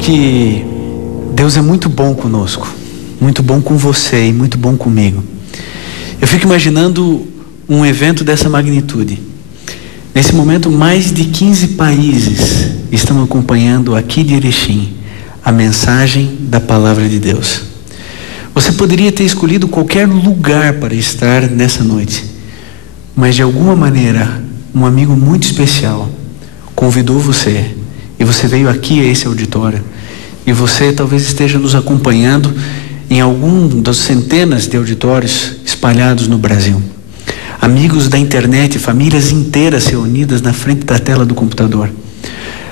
porque Deus é muito bom conosco, muito bom com você e muito bom comigo. Eu fico imaginando um evento dessa magnitude. Nesse momento, mais de 15 países estão acompanhando aqui de Erechim a mensagem da palavra de Deus. Você poderia ter escolhido qualquer lugar para estar nessa noite, mas de alguma maneira, um amigo muito especial convidou você, e você veio aqui a esse auditório, e você talvez esteja nos acompanhando em algum das centenas de auditórios espalhados no Brasil. Amigos da internet, famílias inteiras reunidas na frente da tela do computador.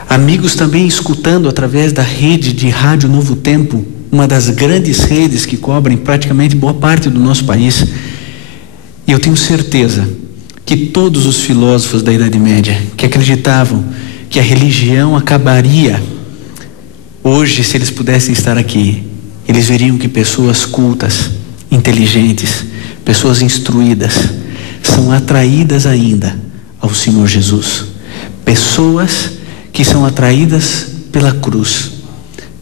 Amigos também escutando através da rede de Rádio Novo Tempo, uma das grandes redes que cobrem praticamente boa parte do nosso país. E eu tenho certeza que todos os filósofos da Idade Média que acreditavam que a religião acabaria, hoje, se eles pudessem estar aqui, eles veriam que pessoas cultas, inteligentes, pessoas instruídas, são atraídas ainda ao Senhor Jesus. Pessoas que são atraídas pela cruz,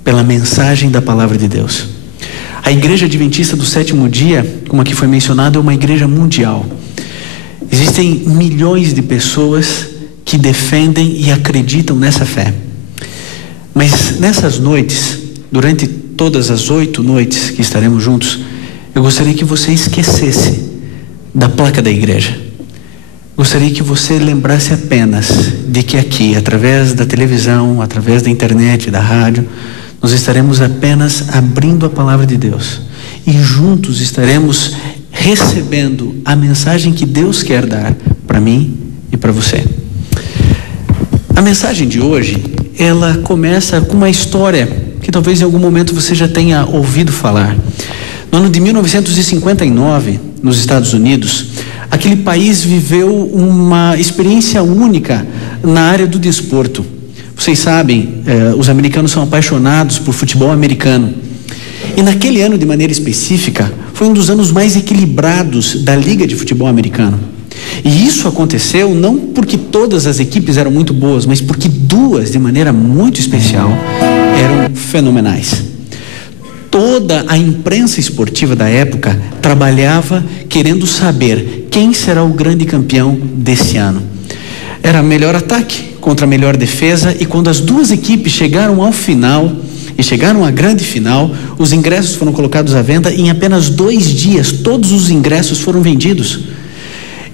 pela mensagem da palavra de Deus. A Igreja Adventista do Sétimo Dia, como aqui foi mencionado, é uma igreja mundial. Existem milhões de pessoas que defendem e acreditam nessa fé. Mas nessas noites, durante todas as 8 noites que estaremos juntos, eu gostaria que você esquecesse da placa da igreja. Gostaria que você lembrasse apenas de que aqui, através da televisão, através da internet, da rádio, nós estaremos apenas abrindo a palavra de Deus e juntos estaremos recebendo a mensagem que Deus quer dar para mim e para você. A mensagem de hoje, ela começa com uma história que talvez em algum momento você já tenha ouvido falar. No ano de 1959, nos Estados Unidos, aquele país viveu uma experiência única na área do desporto. Vocês sabem, os americanos são apaixonados por futebol americano. E naquele ano, de maneira específica, foi um dos anos mais equilibrados da Liga de Futebol Americano. E isso aconteceu não porque todas as equipes eram muito boas, mas porque 2, de maneira muito especial, eram fenomenais. Toda a imprensa esportiva da época trabalhava querendo saber quem será o grande campeão desse ano. Era melhor ataque contra melhor defesa, e quando as 2 equipes chegaram ao final e chegaram à grande final, os ingressos foram colocados à venda e em apenas 2 dias todos os ingressos foram vendidos.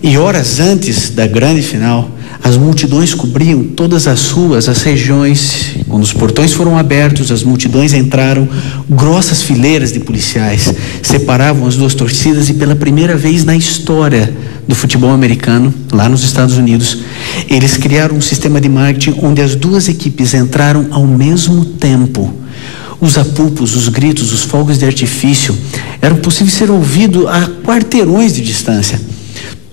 E horas antes da grande final, as multidões cobriam todas as ruas, as regiões. Quando os portões foram abertos, as multidões entraram, grossas fileiras de policiais separavam as 2 torcidas, e pela primeira vez na história do futebol americano, lá nos Estados Unidos, eles criaram um sistema de marketing onde as 2 equipes entraram ao mesmo tempo. Os apupos, os gritos, os fogos de artifício eram possíveis ser ouvidos a quarteirões de distância.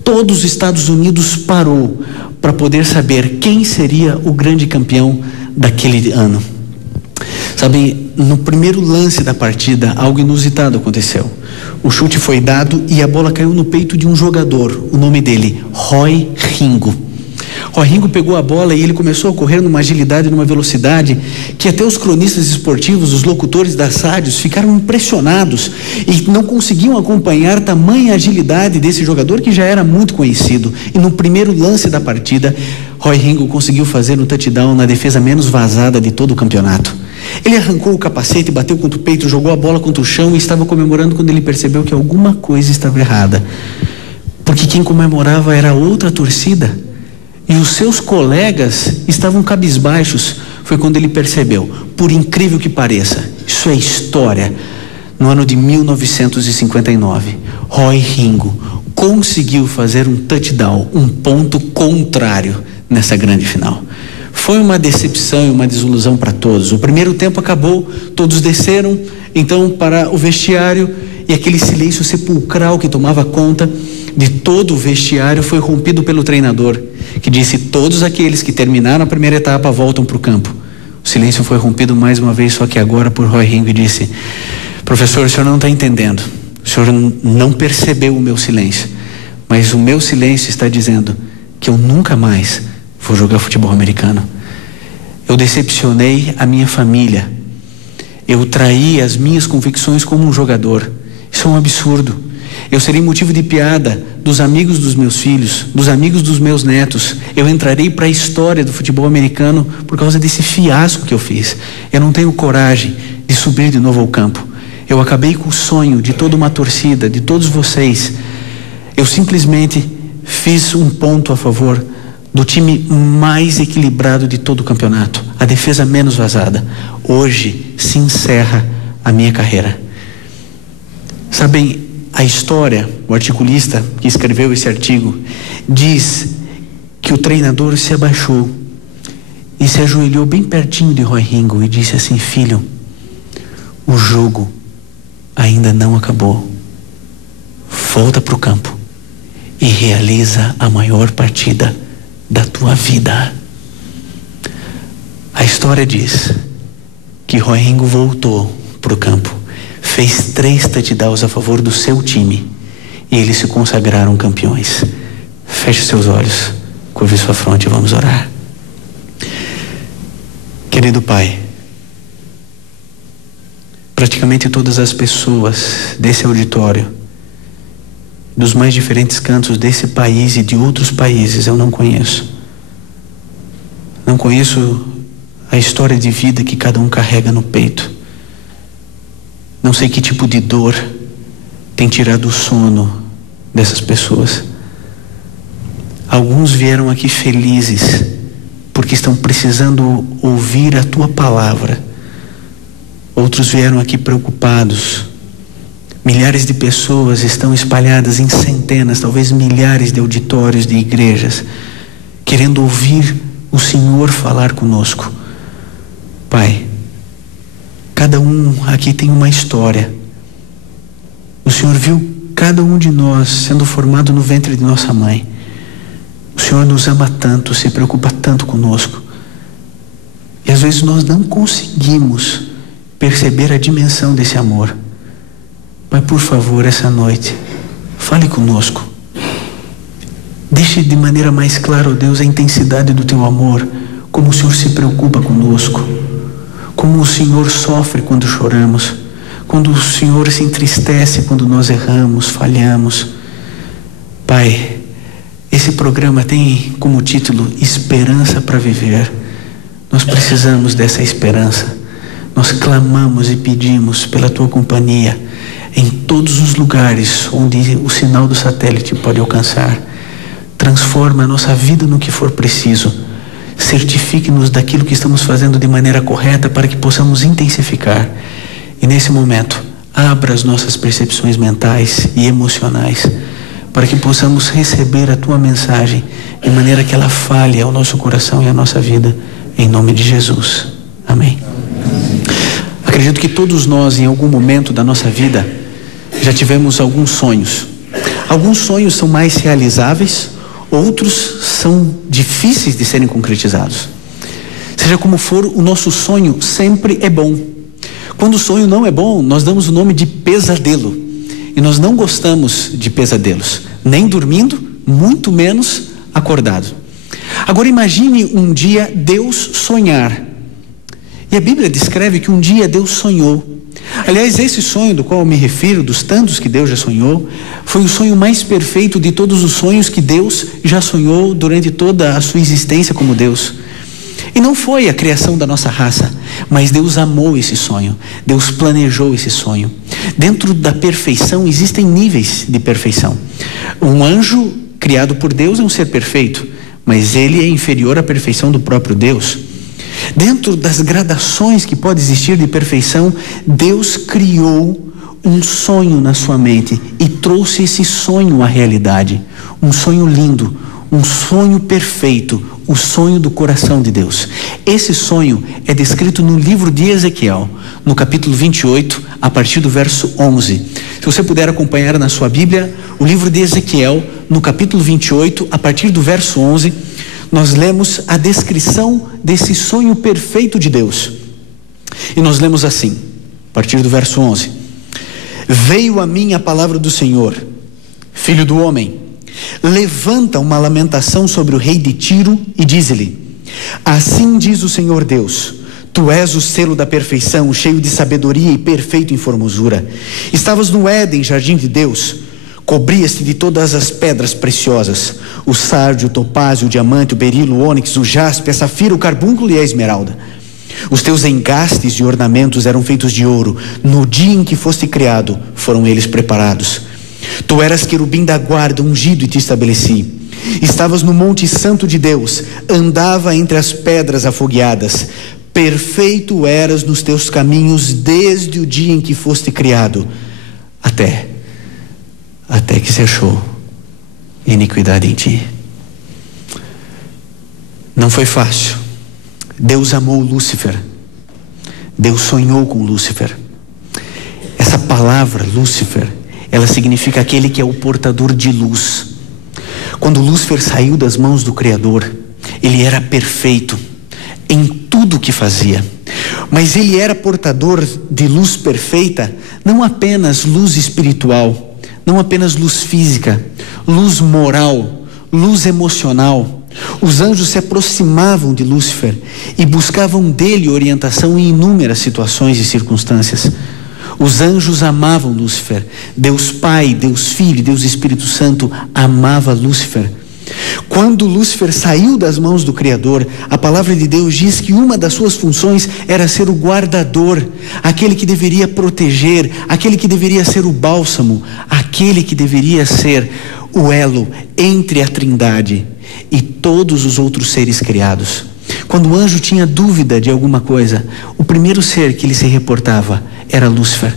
Todos os Estados Unidos parou para poder saber quem seria o grande campeão daquele ano. Sabe, no primeiro lance da partida, algo inusitado aconteceu. O chute foi dado e a bola caiu no peito de um jogador, o nome dele, Roy Ringo. Roy Ringo pegou a bola e ele começou a correr numa agilidade, numa velocidade que até os cronistas esportivos, os locutores das rádios ficaram impressionados e não conseguiam acompanhar tamanha agilidade desse jogador que já era muito conhecido. E no primeiro lance da partida, Roy Ringo conseguiu fazer um touchdown na defesa menos vazada de todo o campeonato. Ele arrancou o capacete, bateu contra o peito, jogou a bola contra o chão e estava comemorando quando ele percebeu que alguma coisa estava errada, porque quem comemorava era outra torcida. E os seus colegas estavam cabisbaixos. Foi quando ele percebeu, por incrível que pareça, isso é história. No ano de 1959, Roy Ringo conseguiu fazer um touchdown, um ponto contrário nessa grande final. Foi uma decepção e uma desilusão para todos. O primeiro tempo acabou, todos desceram então para o vestiário, e aquele silêncio sepulcral que tomava conta de todo o vestiário foi rompido pelo treinador, que disse: todos aqueles que terminaram a primeira etapa voltam para o campo. O silêncio foi rompido mais uma vez, só que agora por Roy Ringo, e disse: professor, o senhor não está entendendo, o senhor não percebeu o meu silêncio, mas o meu silêncio está dizendo que eu nunca mais vou jogar futebol americano. Eu decepcionei a minha família, Eu traí as minhas convicções como um jogador. Isso é um absurdo. Eu serei motivo de piada dos amigos dos meus filhos, dos amigos dos meus netos. Eu entrarei para a história do futebol americano por causa desse fiasco que eu fiz. Eu não tenho coragem de subir de novo ao campo. Eu acabei com o sonho de toda uma torcida, de todos vocês. Eu simplesmente fiz um ponto a favor do time mais equilibrado de todo o campeonato, a defesa menos vazada. Hoje se encerra a minha carreira. Sabem, a história, o articulista que escreveu esse artigo, diz que o treinador se abaixou e se ajoelhou bem pertinho de Roy Hingle e disse assim: filho, o jogo ainda não acabou. Volta para o campo e realiza a maior partida da tua vida. A história diz que Roy Hingle voltou para o campo, fez 3 touchdowns a favor do seu time e eles se consagraram campeões. Feche seus olhos, curve sua fronte e vamos orar. Querido Pai, praticamente todas as pessoas desse auditório, dos mais diferentes cantos desse país e de outros países, eu não conheço. Não conheço a história de vida que cada um carrega no peito. Não sei que tipo de dor tem tirado o sono dessas pessoas. Alguns vieram aqui felizes porque estão precisando ouvir a tua palavra. Outros vieram aqui preocupados. Milhares de pessoas estão espalhadas em centenas, talvez milhares de auditórios de igrejas, querendo ouvir o Senhor falar conosco. Pai, cada um aqui tem uma história. O Senhor viu cada um de nós sendo formado no ventre de nossa mãe. O Senhor nos ama tanto, se preocupa tanto conosco. E às vezes nós não conseguimos perceber a dimensão desse amor. Pai, por favor, essa noite, fale conosco. Deixe de maneira mais clara, ó Deus, a intensidade do teu amor, como o Senhor se preocupa conosco, como o Senhor sofre quando choramos, quando o Senhor se entristece quando nós erramos, falhamos. Pai, esse programa tem como título Esperança para Viver. Nós precisamos dessa esperança. Nós clamamos e pedimos pela tua companhia em todos os lugares onde o sinal do satélite pode alcançar. Transforma a nossa vida no que for preciso. Certifique-nos daquilo que estamos fazendo de maneira correta para que possamos intensificar. E nesse momento, abra as nossas percepções mentais e emocionais para que possamos receber a tua mensagem de maneira que ela fale ao nosso coração e à nossa vida. Em nome de Jesus. Amém. Acredito que todos nós, em algum momento da nossa vida, já tivemos alguns sonhos. Alguns sonhos são mais realizáveis, outros são difíceis de serem concretizados. Seja como for, o nosso sonho sempre é bom. Quando o sonho não é bom, nós damos o nome de pesadelo. E nós não gostamos de pesadelos, nem dormindo, muito menos acordado. Agora imagine um dia Deus sonhar. E a Bíblia descreve que um dia Deus sonhou. Aliás, esse sonho do qual eu me refiro, dos tantos que Deus já sonhou, foi o sonho mais perfeito de todos os sonhos que Deus já sonhou durante toda a sua existência como Deus. E não foi a criação da nossa raça, mas Deus amou esse sonho, Deus planejou esse sonho. Dentro da perfeição existem níveis de perfeição. Um anjo criado por Deus é um ser perfeito, mas ele é inferior à perfeição do próprio Deus. Dentro das gradações que pode existir de perfeição, Deus criou um sonho na sua mente e trouxe esse sonho à realidade. Um sonho lindo, um sonho perfeito, o sonho do coração de Deus. Esse sonho é descrito no livro de Ezequiel, no capítulo 28, a partir do verso 11. Se você puder acompanhar na sua Bíblia, o livro de Ezequiel, no capítulo 28, a partir do verso 11, nós lemos a descrição desse sonho perfeito de Deus. E nós lemos assim, a partir do verso 11: Veio a mim a palavra do Senhor, filho do homem, levanta uma lamentação sobre o rei de Tiro e diz-lhe: Assim diz o Senhor Deus, Tu és o selo da perfeição, cheio de sabedoria e perfeito em formosura. Estavas no Éden, jardim de Deus. Cobrias-te de todas as pedras preciosas: o sárdio, o topázio, o diamante, o berilo, o ônix, o jaspe, a safira, o carbúnculo e a esmeralda. Os teus engastes e ornamentos eram feitos de ouro. No dia em que foste criado, foram eles preparados. Tu eras querubim da guarda, ungido, e te estabeleci. Estavas no monte santo de Deus, andava entre as pedras afogueadas. Perfeito eras nos teus caminhos desde o dia em que foste criado, até que se achou iniquidade em ti. Não foi fácil. Deus amou Lúcifer. Deus sonhou com Lúcifer. Essa palavra, Lúcifer, ela significa aquele que é o portador de luz. Quando Lúcifer saiu das mãos do Criador, ele era perfeito em tudo o que fazia. Mas ele era portador de luz perfeita, não apenas luz espiritual, não apenas luz física, luz moral, luz emocional. Os anjos se aproximavam de Lúcifer e buscavam dele orientação em inúmeras situações e circunstâncias. Os anjos amavam Lúcifer. Deus Pai, Deus Filho e Deus Espírito Santo amava Lúcifer. Quando Lúcifer saiu das mãos do Criador, a palavra de Deus diz que uma das suas funções era ser o guardador, aquele que deveria proteger, aquele que deveria ser o bálsamo, aquele que deveria ser o elo entre a Trindade e todos os outros seres criados. Quando o anjo tinha dúvida de alguma coisa, o primeiro ser que ele se reportava era Lúcifer.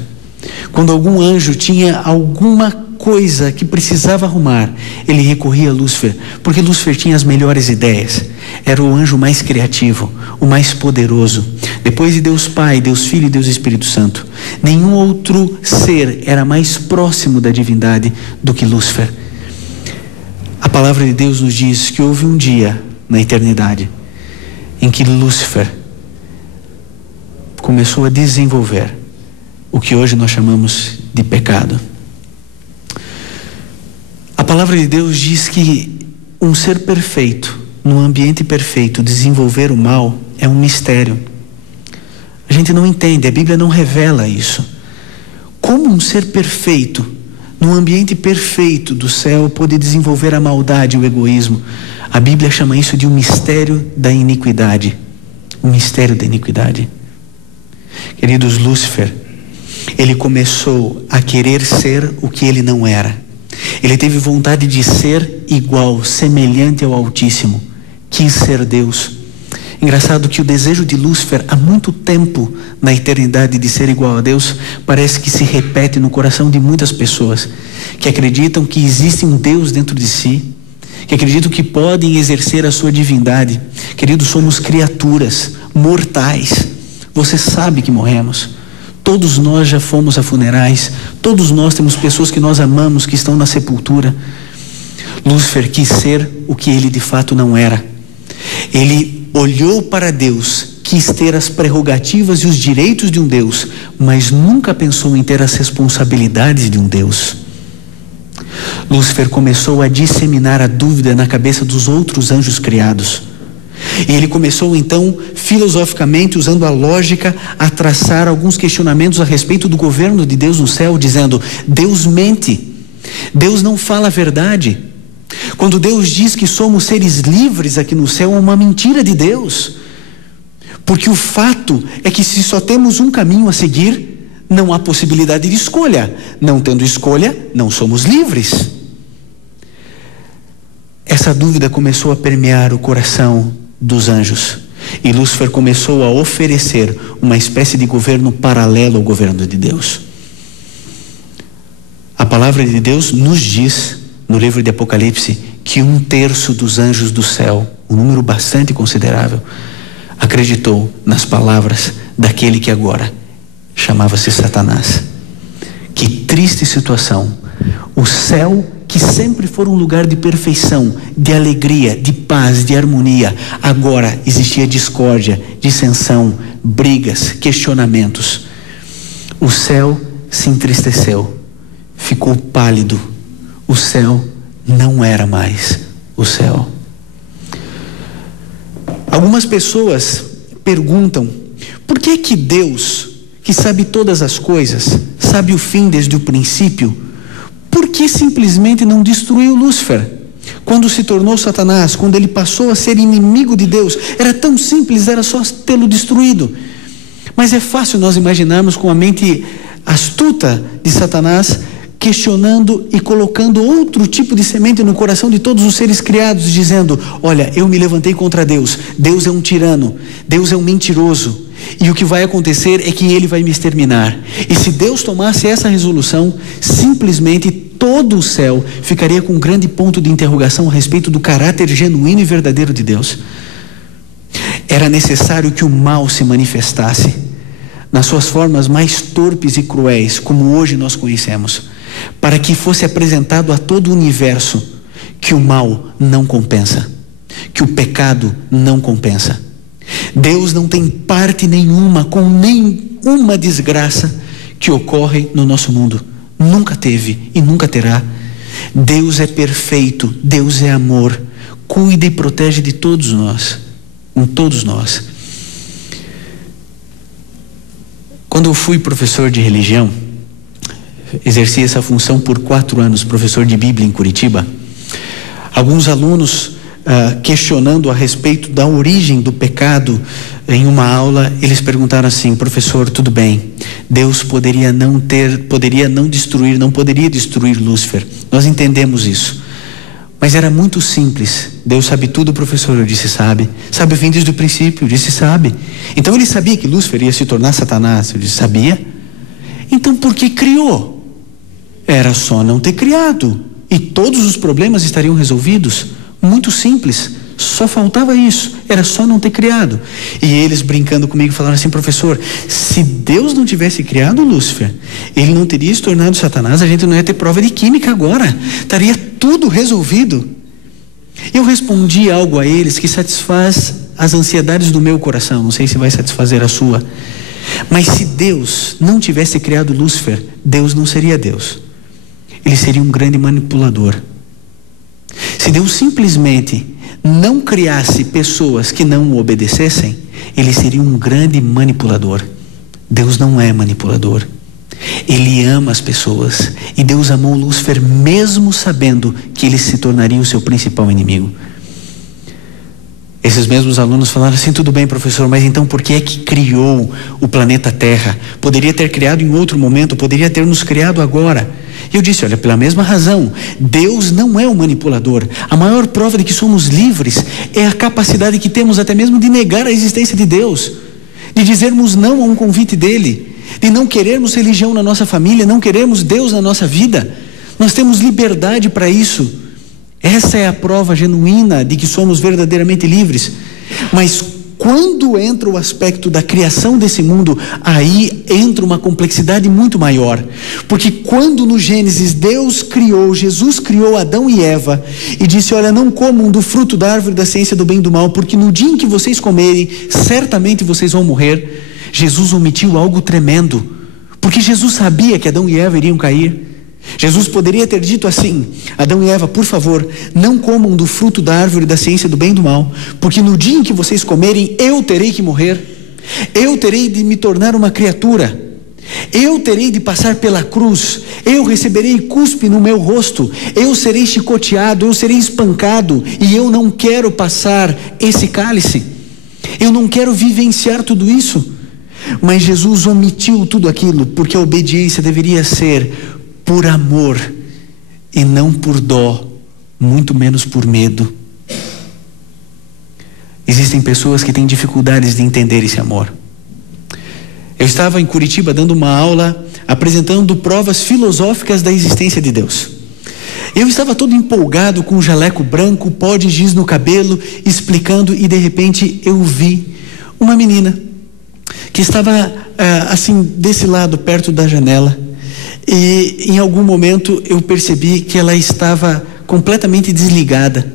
Quando algum anjo tinha alguma coisa que precisava arrumar, ele recorria a Lúcifer, porque Lúcifer tinha as melhores ideias. Era o anjo mais criativo, o mais poderoso. Depois de Deus Pai, Deus Filho e Deus Espírito Santo, nenhum outro ser era mais próximo da divindade do que Lúcifer. A palavra de Deus nos diz que houve um dia na eternidade em que Lúcifer começou a desenvolver o que hoje nós chamamos de pecado. A palavra de Deus diz que um ser perfeito, num ambiente perfeito, desenvolver o mal é um mistério. A gente não entende, a Bíblia não revela isso. Como um ser perfeito, num ambiente perfeito do céu, pode desenvolver a maldade e o egoísmo? A Bíblia chama isso de um mistério da iniquidade. Um mistério da iniquidade. Queridos, Lúcifer, ele começou a querer ser o que ele não era. Ele teve vontade de ser igual, semelhante ao Altíssimo. Quis ser Deus. Engraçado que o desejo de Lúcifer, há muito tempo na eternidade, de ser igual a Deus, parece que se repete no coração de muitas pessoas que acreditam que existe um Deus dentro de si, que acreditam que podem exercer a sua divindade. Queridos, somos criaturas mortais. Você sabe que morremos. Todos nós já fomos a funerais. Todos nós temos pessoas que nós amamos que estão na sepultura. Lúcifer quis ser o que ele de fato não era. Ele olhou para Deus, quis ter as prerrogativas e os direitos de um Deus, mas nunca pensou em ter as responsabilidades de um Deus. Lúcifer começou a disseminar a dúvida na cabeça dos outros anjos criados. E ele começou então, filosoficamente, usando a lógica, a traçar alguns questionamentos a respeito do governo de Deus no céu, dizendo: Deus mente, Deus não fala a verdade. Quando Deus diz que somos seres livres aqui no céu, é uma mentira de Deus. Porque o fato é que se só temos um caminho a seguir, não há possibilidade de escolha. Não tendo escolha, não somos livres. Essa dúvida começou a permear o coração dos anjos. E Lúcifer começou a oferecer uma espécie de governo paralelo ao governo de Deus. A palavra de Deus nos diz, no livro de Apocalipse, que 1/3 dos anjos do céu, um número bastante considerável, acreditou nas palavras daquele que agora chamava-se Satanás. Que triste situação. O céu, que sempre foi um lugar de perfeição, de alegria, de paz, de harmonia, agora existia discórdia, dissensão, brigas, questionamentos. O céu se entristeceu, ficou pálido. O céu não era mais o céu. Algumas pessoas perguntam Por que que Deus, que sabe todas as coisas, sabe o fim desde o princípio, por que simplesmente não destruiu Lúcifer? Quando se tornou Satanás, quando ele passou a ser inimigo de Deus, era tão simples, era só tê-lo destruído. Mas é fácil nós imaginarmos com a mente astuta de Satanás, questionando e colocando outro tipo de semente no coração de todos os seres criados, dizendo: olha, eu me levantei contra Deus, Deus é um tirano, Deus é um mentiroso, e o que vai acontecer é que ele vai me exterminar. E se Deus tomasse essa resolução, simplesmente todo o céu ficaria com um grande ponto de interrogação a respeito do caráter genuíno e verdadeiro de Deus. Era necessário que o mal se manifestasse nas suas formas mais torpes e cruéis, como hoje nós conhecemos, para que fosse apresentado a todo o universo que o mal não compensa, que o pecado não compensa. Deus não tem parte nenhuma com nenhuma desgraça que ocorre no nosso mundo. Nunca teve e nunca terá. Deus é perfeito, Deus é amor, cuida e protege de todos nós, em todos nós. Quando eu fui professor de religião, exerci essa função por 4 anos, professor de Bíblia em Curitiba. Alguns alunos questionando a respeito da origem do pecado em uma aula, eles perguntaram assim: professor, tudo bem, Deus poderia não poderia destruir Lúcifer, nós entendemos isso, mas era muito simples. Deus sabe tudo, professor. Eu disse: sabe o fim desde o princípio. Eu disse: sabe. Então ele sabia que Lúcifer ia se tornar Satanás. Eu disse: sabia. Então por que criou? Era só não ter criado e todos os problemas estariam resolvidos. Muito simples, só faltava isso, era só não ter criado. E eles, brincando comigo, falaram assim: professor, se Deus não tivesse criado Lúcifer, ele não teria se tornado Satanás, a gente não ia ter prova de química agora, estaria tudo resolvido. Eu respondi algo a eles que satisfaz as ansiedades do meu coração, não sei se vai satisfazer a sua, mas se Deus não tivesse criado Lúcifer, Deus não seria Deus, ele seria um grande manipulador. Se Deus simplesmente não criasse pessoas que não o obedecessem, ele seria um grande manipulador. Deus não é manipulador. Ele ama as pessoas. E Deus amou Lúcifer mesmo sabendo que ele se tornaria o seu principal inimigo. Esses mesmos alunos falaram assim: tudo bem, professor, mas então por que é que criou o planeta Terra? Poderia ter criado em outro momento, poderia ter nos criado agora. E eu disse: olha, pela mesma razão, Deus não é um manipulador. A maior prova de que somos livres é a capacidade que temos até mesmo de negar a existência de Deus, de dizermos não a um convite dele, de não querermos religião na nossa família, não queremos Deus na nossa vida. Nós temos liberdade para isso. Essa é a prova genuína de que somos verdadeiramente livres. Mas quando entra o aspecto da criação desse mundo, aí entra uma complexidade muito maior. Porque quando no Gênesis Jesus criou Adão e Eva e disse: olha, não comam do fruto da árvore da ciência do bem e do mal, porque no dia em que vocês comerem, certamente vocês vão morrer. Jesus omitiu algo tremendo, porque Jesus sabia que Adão e Eva iriam cair. Jesus poderia ter dito assim: Adão e Eva, por favor, não comam do fruto da árvore da ciência do bem e do mal, porque no dia em que vocês comerem, eu terei que morrer, eu terei de me tornar uma criatura, eu terei de passar pela cruz, eu receberei cuspe no meu rosto, eu serei chicoteado, eu serei espancado, e eu não quero passar esse cálice, eu não quero vivenciar tudo isso. Mas Jesus omitiu tudo aquilo, porque a obediência deveria ser por amor e não por dó, muito menos por medo. Existem pessoas que têm dificuldades de entender esse amor. Eu estava em Curitiba dando uma aula, apresentando provas filosóficas da existência de Deus. Eu estava todo empolgado com um jaleco branco, pó de giz no cabelo, explicando, e de repente eu vi uma menina que estava assim desse lado, perto da janela. E em algum momento eu percebi que ela estava completamente desligada,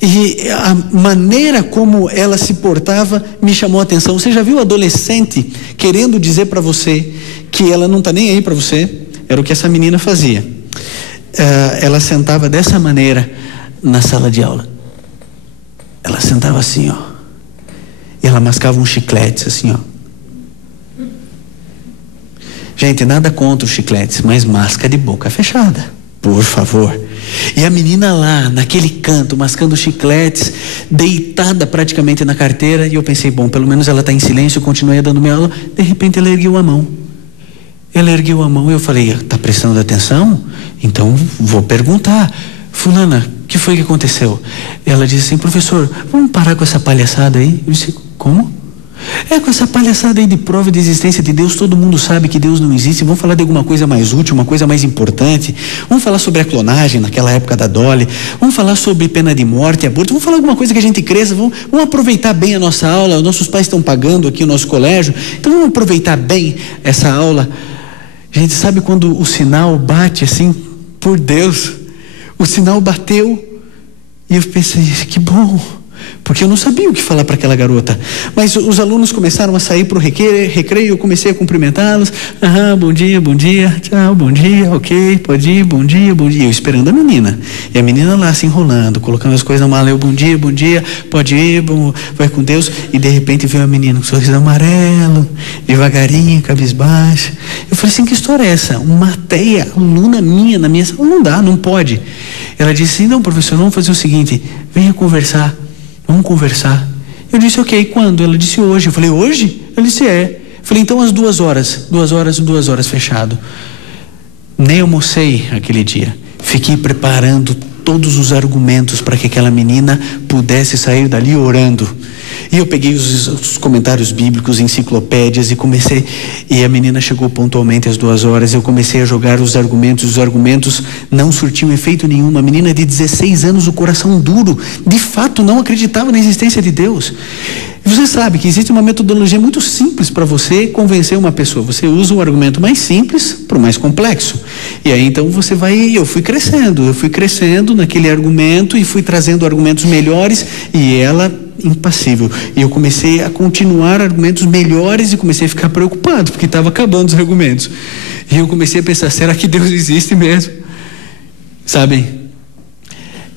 e a maneira como ela se portava me chamou a atenção. Você já viu adolescente querendo dizer para você que ela não está nem aí para você? Era o que essa menina fazia. Ela sentava dessa maneira na sala de aula. Ela sentava assim, ó, e ela mascava um chiclete assim, ó. Gente, nada contra os chicletes, mas máscara de boca fechada, por favor. E a menina lá, naquele canto, mascando chicletes, deitada praticamente na carteira, e eu pensei, bom, pelo menos ela está em silêncio, eu continuei dando minha aula. De repente ela ergueu a mão. Ela ergueu a mão e eu falei, está prestando atenção? Então vou perguntar. Fulana, o que foi que aconteceu? Ela disse assim, professor, vamos parar com essa palhaçada aí? Eu disse, como? Com essa palhaçada aí de prova de existência de Deus, todo mundo sabe que Deus não existe. Vamos falar de alguma coisa mais útil, uma coisa mais importante. Vamos falar sobre a clonagem naquela época da Dolly. Vamos falar sobre pena de morte, aborto. Vamos falar alguma coisa que a gente cresça. Vamos aproveitar bem a nossa aula. Nossos pais estão pagando aqui o nosso colégio, então vamos aproveitar bem essa aula. Gente, sabe quando o sinal bate assim, por Deus, o sinal bateu e eu pensei, que bom, porque eu não sabia o que falar para aquela garota. Mas os alunos começaram a sair para o recreio, eu comecei a cumprimentá-los. Bom dia, tchau, bom dia, ok, pode ir, bom dia. Eu esperando a menina. E a menina lá se enrolando, colocando as coisas na mala. Eu, bom dia, pode ir, vai com Deus. E de repente veio a menina com um sorriso amarelo, devagarinho, cabisbaixo. Eu falei assim, que história é essa? Uma ateia, aluna minha na minha sala? Não dá, não pode. Ela disse assim, não, professor, vamos fazer o seguinte, venha conversar. Vamos conversar. Eu disse, ok, quando? Ela disse, hoje. Eu falei, hoje? Ela disse, é. Eu falei, então às 2 horas. 2 horas fechado. Nem almocei aquele dia. Fiquei preparando todos os argumentos para que aquela menina pudesse sair dali orando. E eu peguei os comentários bíblicos, enciclopédias e a menina chegou pontualmente às 2 horas. Eu comecei a jogar os argumentos não surtiam efeito nenhum. A menina de 16 anos, o coração duro, de fato não acreditava na existência de Deus. E você sabe que existe uma metodologia muito simples para você convencer uma pessoa. Você usa um argumento mais simples para o mais complexo. E aí então eu fui crescendo naquele argumento e fui trazendo argumentos melhores e ela impassível. E eu comecei a continuar argumentos melhores e comecei a ficar preocupado, porque estava acabando os argumentos. E eu comecei a pensar, será que Deus existe mesmo? Sabem,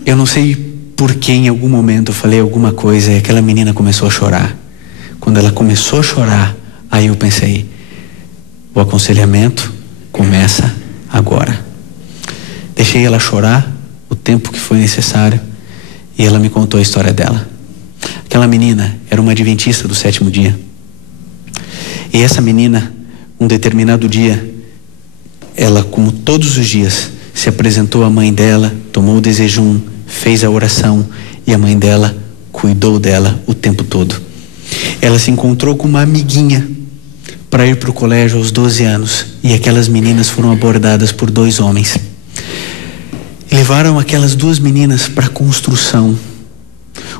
eu não sei porque em algum momento eu falei alguma coisa e aquela menina começou a chorar. Quando ela começou a chorar, aí eu pensei, o aconselhamento começa agora. Deixei ela chorar o tempo que foi necessário e ela me contou a história dela. Aquela menina era uma adventista do 7º dia. E essa menina, um determinado dia, ela, como todos os dias, se apresentou à mãe dela, tomou o desejum, fez a oração e a mãe dela cuidou dela o tempo todo. Ela se encontrou com uma amiguinha para ir para o colégio aos 12 anos e aquelas meninas foram abordadas por 2 homens. E levaram aquelas 2 meninas para a construção,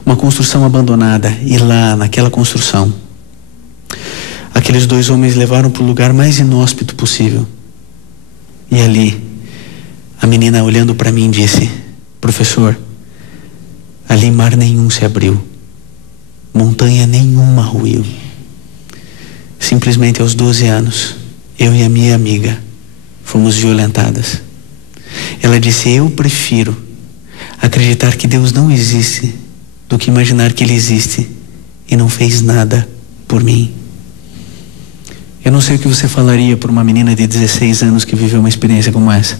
uma construção abandonada, e lá naquela construção aqueles 2 homens levaram para o lugar mais inóspito possível. E ali a menina, olhando para mim, disse, professor, ali mar nenhum se abriu, montanha nenhuma ruiu. Simplesmente aos 12 anos, eu e a minha amiga fomos violentadas. Ela disse, eu prefiro acreditar que Deus não existe do que imaginar que Ele existe e não fez nada por mim. Eu não sei o que você falaria para uma menina de 16 anos que viveu uma experiência como essa.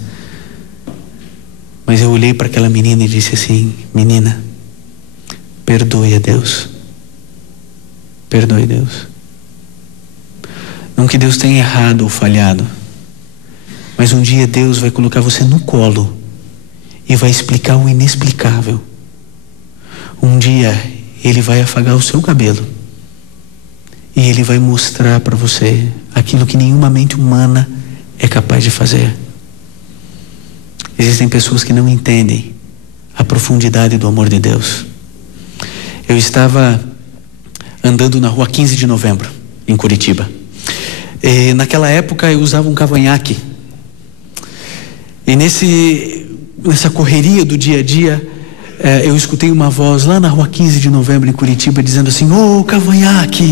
Mas eu olhei para aquela menina e disse assim, menina, perdoe a Deus. Perdoe Deus. Não que Deus tenha errado ou falhado, mas um dia Deus vai colocar você no colo e vai explicar o inexplicável. Um dia Ele vai afagar o seu cabelo e Ele vai mostrar para você aquilo que nenhuma mente humana é capaz de fazer. Existem pessoas que não entendem a profundidade do amor de Deus. Eu estava andando na rua 15 de novembro, em Curitiba. E naquela época eu usava um cavanhaque. E nessa correria do dia a dia, eu escutei uma voz lá na rua 15 de novembro, em Curitiba, dizendo assim, ô cavanhaque!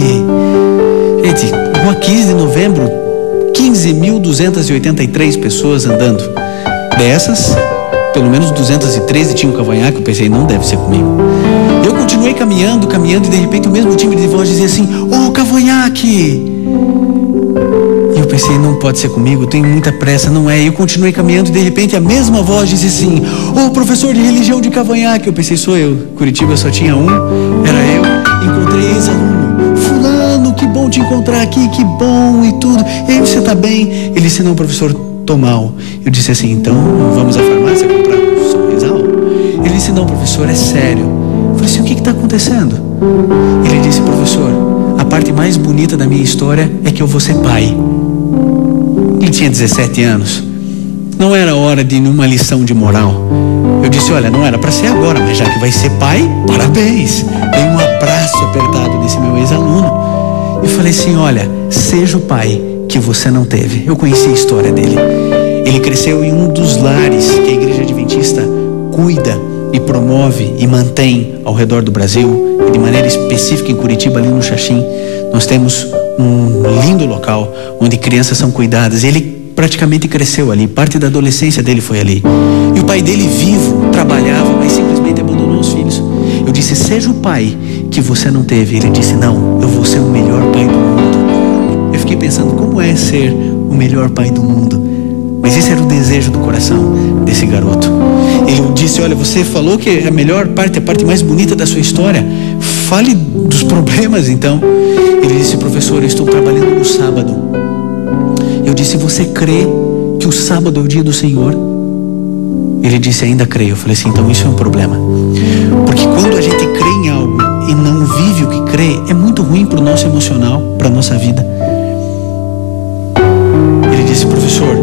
Gente, rua 15 de novembro, 15.283 pessoas andando. Dessas, pelo menos 213 tinham cavanhaque. Eu pensei, não deve ser comigo. Eu continuei caminhando e de repente o mesmo timbre de voz dizia assim, ô cavanhaque! E eu pensei, não pode ser comigo, eu tenho muita pressa, não é. Eu continuei caminhando e de repente a mesma voz disse assim: ô professor de religião de Cavanhaque. Eu pensei, sou eu. Curitiba só tinha um, era eu. Encontrei ex-aluno: fulano, que bom te encontrar aqui, que bom e tudo. E aí, você tá bem? Ele disse: não, professor, tô mal. Eu disse assim: então vamos à farmácia comprar um Sorrisal? Ele disse: não, professor, é sério. Eu falei assim: o que está acontecendo? Ele disse: professor, a parte mais bonita da minha história é que eu vou ser pai. Ele tinha 17 anos. Não era hora de ir numa lição de moral. Eu disse: olha, não era para ser agora, mas já que vai ser pai, parabéns. Dei um abraço apertado desse meu ex-aluno e falei assim: olha, seja o pai que você não teve. Eu conheci a história dele. Ele cresceu em um dos lares que a Igreja Adventista cuida e promove e mantém ao redor do Brasil, e de maneira específica em Curitiba, ali no Xaxim. Nós temos um lindo local onde crianças são cuidadas. Ele praticamente cresceu ali, parte da adolescência dele foi ali. E o pai dele, vivo, trabalhava, mas simplesmente abandonou os filhos. Eu disse: seja o pai que você não teve. Ele disse: não, eu vou ser o melhor pai do mundo. Eu fiquei pensando, como é ser o melhor pai do mundo? Mas esse era o desejo do coração desse garoto. Ele disse: olha, você falou que a melhor parte, a parte mais bonita da sua história, fale dos problemas então. Ele disse: professor, eu estou trabalhando no sábado. Eu disse: você crê que o sábado é o dia do Senhor? Ele disse: ainda creio. Eu falei assim: então isso é um problema, porque quando a gente crê em algo e não vive o que crê, é muito ruim para o nosso emocional, para a nossa vida. Ele disse: professor,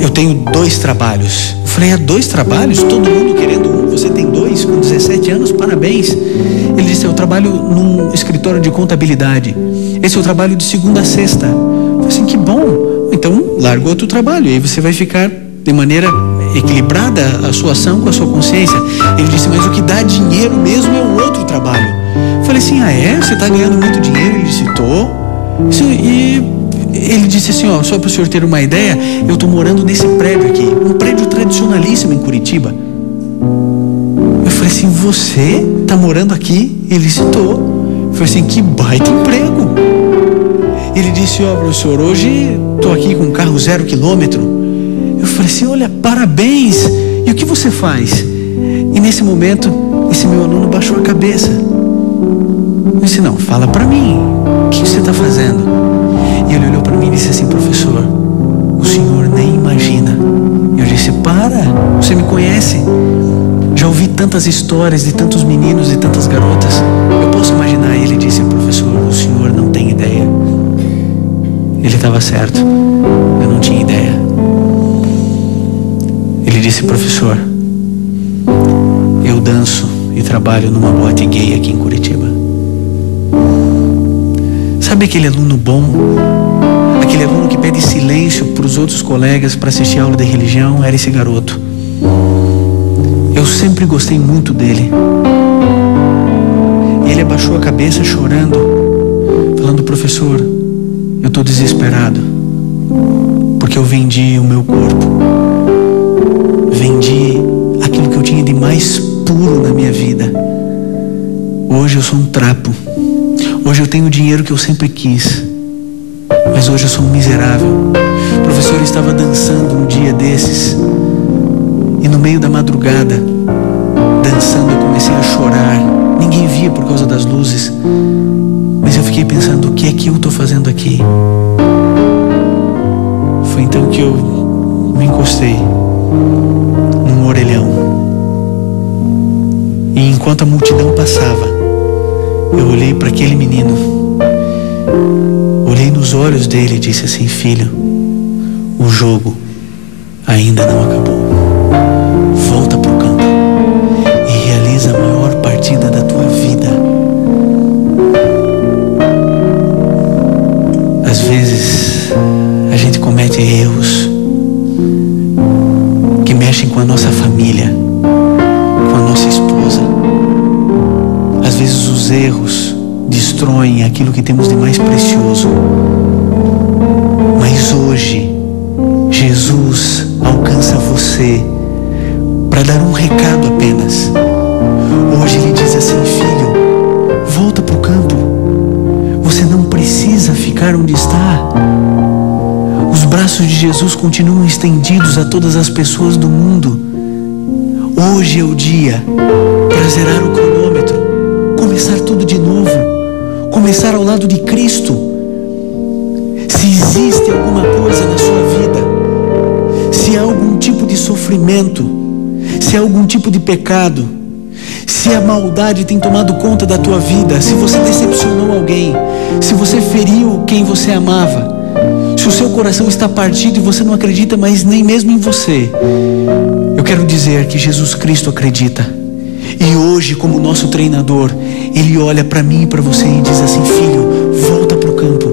eu tenho 2 trabalhos. Eu falei: 2 trabalhos? Todo mundo querendo um, você tem 2 com 17 anos, parabéns. Ele disse: eu trabalho num escritório de contabilidade. Esse é o trabalho de segunda a sexta. Eu falei assim: que bom, então larga outro trabalho, e aí você vai ficar de maneira equilibrada a sua ação com a sua consciência. Ele disse: mas o que dá dinheiro mesmo é um outro trabalho. Eu falei assim: ah é? Você está ganhando muito dinheiro? Ele disse: tô. E ele disse assim: ó, só para o senhor ter uma ideia, eu estou morando nesse prédio aqui, um prédio tradicionalíssimo em Curitiba. Eu falei assim: você está morando aqui? Ele disse: tô. Eu falei assim: que baita emprego. Ele disse: ó, professor, hoje estou aqui com um carro 0 quilômetro. Eu falei assim: olha, parabéns. E o que você faz? E nesse momento, esse meu aluno baixou a cabeça. Eu disse: não, fala para mim, o que você está fazendo? E ele olhou para mim e disse assim: professor, o senhor nem imagina. Eu disse: para, você me conhece. Já ouvi tantas histórias de tantos meninos e tantas garotas. Eu posso imaginar. Ele disse: professor, o senhor não tem ideia. Ele estava certo, eu não tinha ideia. Ele disse: professor, eu danço e trabalho numa boate gay aqui em Curitiba. Sabe aquele aluno bom? Aquele aluno que pede silêncio para os outros colegas para assistir a aula de religião? Era esse garoto. Eu sempre gostei muito dele. E ele abaixou a cabeça chorando, falando: professor, eu estou desesperado, porque eu vendi o meu corpo, vendi aquilo que eu tinha de mais puro na minha vida. Hoje eu sou um trapo. Hoje eu tenho o dinheiro que eu sempre quis, mas hoje eu sou um miserável. O professor estava dançando um dia desses, e no meio da madrugada, dançando, eu comecei a chorar. Ninguém via por causa das luzes, mas eu fiquei pensando: o que é que eu estou fazendo aqui? Foi então que eu me encostei num orelhão, e enquanto a multidão passava, eu olhei para aquele menino, olhei nos olhos dele e disse assim: filho, o jogo ainda não acabou. Volta pro campo e realiza a maior partida da tua vida. Às vezes a gente comete erros que mexem com a nossa família, com a nossa esposa. Às vezes os erros destroem aquilo que temos de mais precioso. Mas hoje Jesus alcança você para dar um recado apenas. Hoje ele diz assim: filho, volta para o campo. Você não precisa ficar onde está. braços de Jesus continuam estendidos a todas as pessoas do mundo. Hoje é o dia para zerar o cronômetro, começar tudo de novo, começar ao lado de Cristo. Se existe alguma coisa na sua vida, se há algum tipo de sofrimento, se há algum tipo de pecado, se a maldade tem tomado conta da tua vida, se você decepcionou alguém, se você feriu quem você amava, se o seu coração está partido e você não acredita mais nem mesmo em você, eu quero dizer que Jesus Cristo acredita. E hoje, como nosso treinador, Ele olha para mim e para você e diz assim: filho, volta para o campo,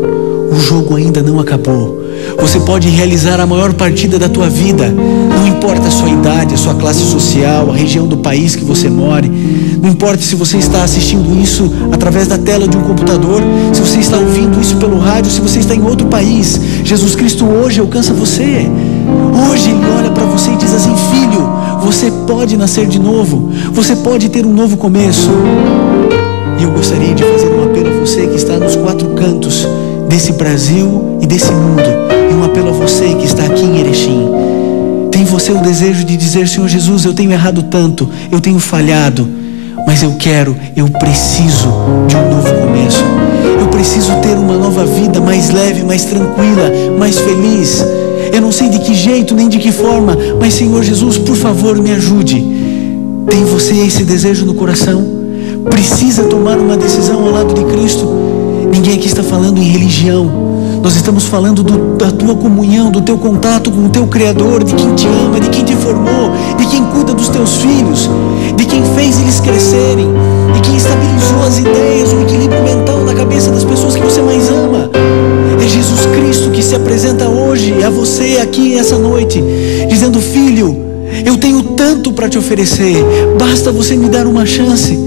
o jogo ainda não acabou. Você pode realizar a maior partida da tua vida. Não importa a sua idade, a sua classe social, a região do país que você more. Não importa se você está assistindo isso através da tela de um computador, se você está ouvindo isso pelo rádio, se você está em outro país. Jesus Cristo hoje alcança você. Hoje Ele olha para você e diz assim: filho, você pode nascer de novo. Você pode ter um novo começo. E eu gostaria de fazer um apelo a você que está nos quatro cantos desse Brasil e desse mundo. E um apelo a você que está aqui em Erechim. Tem você o desejo de dizer: Senhor Jesus, eu tenho errado tanto, eu tenho falhado, mas eu preciso de um novo começo. Eu preciso ter uma nova vida mais leve, mais tranquila, mais feliz. Eu não sei de que jeito, nem de que forma, mas Senhor Jesus, por favor, me ajude. Tem você esse desejo no coração? Precisa tomar uma decisão ao lado de Cristo? Ninguém aqui está falando em religião. Nós estamos falando da tua comunhão, do teu contato com o teu Criador, de quem te ama, de quem te formou, de quem cuida dos teus filhos, de quem fez eles crescerem, de quem estabilizou as ideias, o equilíbrio mental na cabeça das pessoas que você mais ama. É Jesus Cristo que se apresenta hoje a você aqui essa noite, dizendo: filho, eu tenho tanto para te oferecer, basta você me dar uma chance.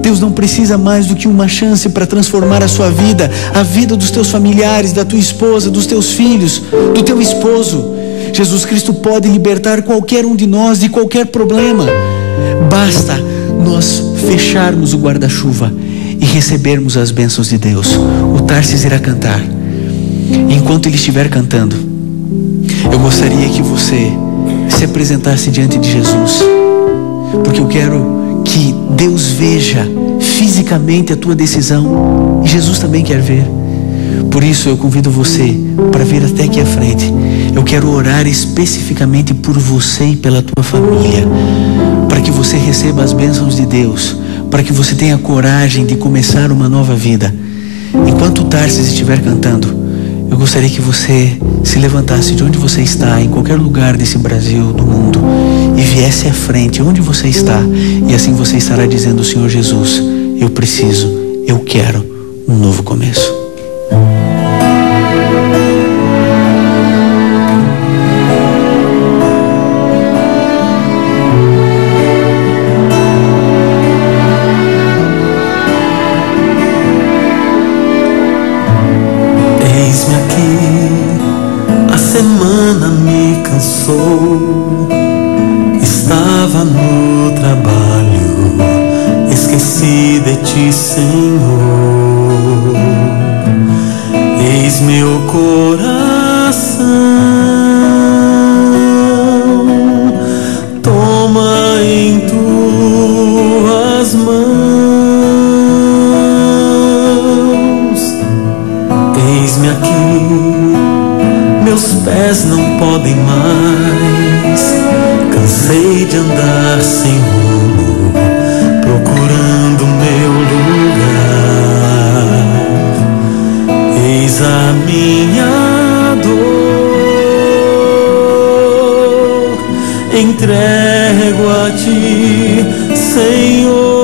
Deus não precisa mais do que uma chance para transformar a sua vida, a vida dos teus familiares, da tua esposa, dos teus filhos, do teu esposo. Jesus Cristo pode libertar qualquer um de nós de qualquer problema. Basta nós fecharmos o guarda-chuva e recebermos as bênçãos de Deus. O Tarsis irá cantar. Enquanto ele estiver cantando, eu gostaria que você se apresentasse diante de Jesus, porque eu quero que Deus veja fisicamente a tua decisão, e Jesus também quer ver. Por isso eu convido você para vir até aqui à frente. Eu quero orar especificamente por você e pela tua família, para que você receba as bênçãos de Deus, para que você tenha coragem de começar uma nova vida. Enquanto o Tarsis estiver cantando, eu gostaria que você se levantasse de onde você está, em qualquer lugar desse Brasil, do mundo, e viesse à frente onde você está, e assim você estará dizendo: Senhor Jesus, eu preciso, eu quero um novo começo. Eis-me aqui, a semana me cansou. Estava no trabalho, esqueci de ti, Senhor. Eis meu coração, toma em tuas mãos. Eis-me aqui, meus pés não podem mais. Cansei de andar sem rumo, procurando meu lugar. Eis a minha dor, entrego a ti, Senhor.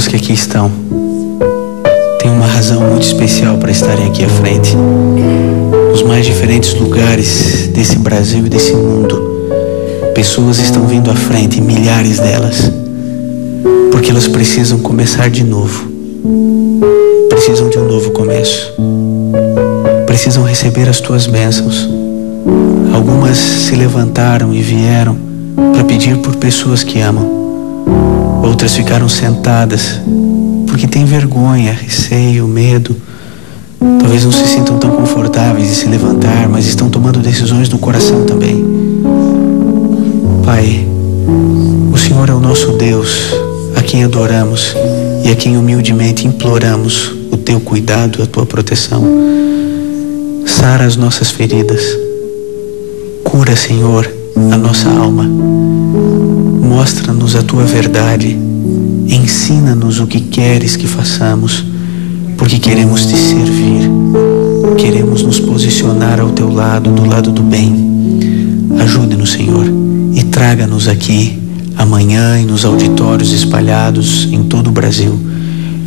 pessoas que aqui estão têm uma razão muito especial para estarem aqui à frente, nos mais diferentes lugares desse Brasil e desse mundo. Pessoas estão vindo à frente, milhares delas, porque elas precisam começar de novo, precisam de um novo começo, precisam receber as tuas bênçãos. Algumas se levantaram e vieram para pedir por pessoas que amam. Outras ficaram sentadas porque têm vergonha, receio, medo. Talvez não se sintam tão confortáveis de se levantar, mas estão tomando decisões no coração também. Pai, o Senhor é o nosso Deus, a quem adoramos e a quem humildemente imploramos o teu cuidado, a tua proteção. Sara as nossas feridas. Cura, Senhor, a nossa alma. Mostra-nos a tua verdade. Ensina-nos o que queres que façamos, porque queremos te servir. Queremos nos posicionar ao teu lado, do lado do bem. Ajude-nos, Senhor, e traga-nos aqui amanhã e nos auditórios espalhados em todo o Brasil.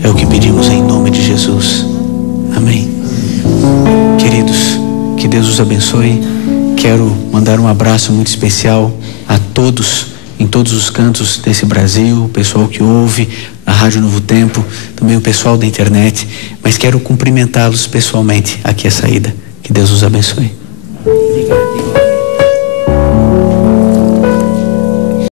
É o que pedimos em nome de Jesus. Amém. Deus os abençoe. Quero mandar um abraço muito especial a todos, em todos os cantos desse Brasil, o pessoal que ouve a Rádio Novo Tempo, também o pessoal da internet, mas quero cumprimentá-los pessoalmente aqui à saída. Que Deus os abençoe.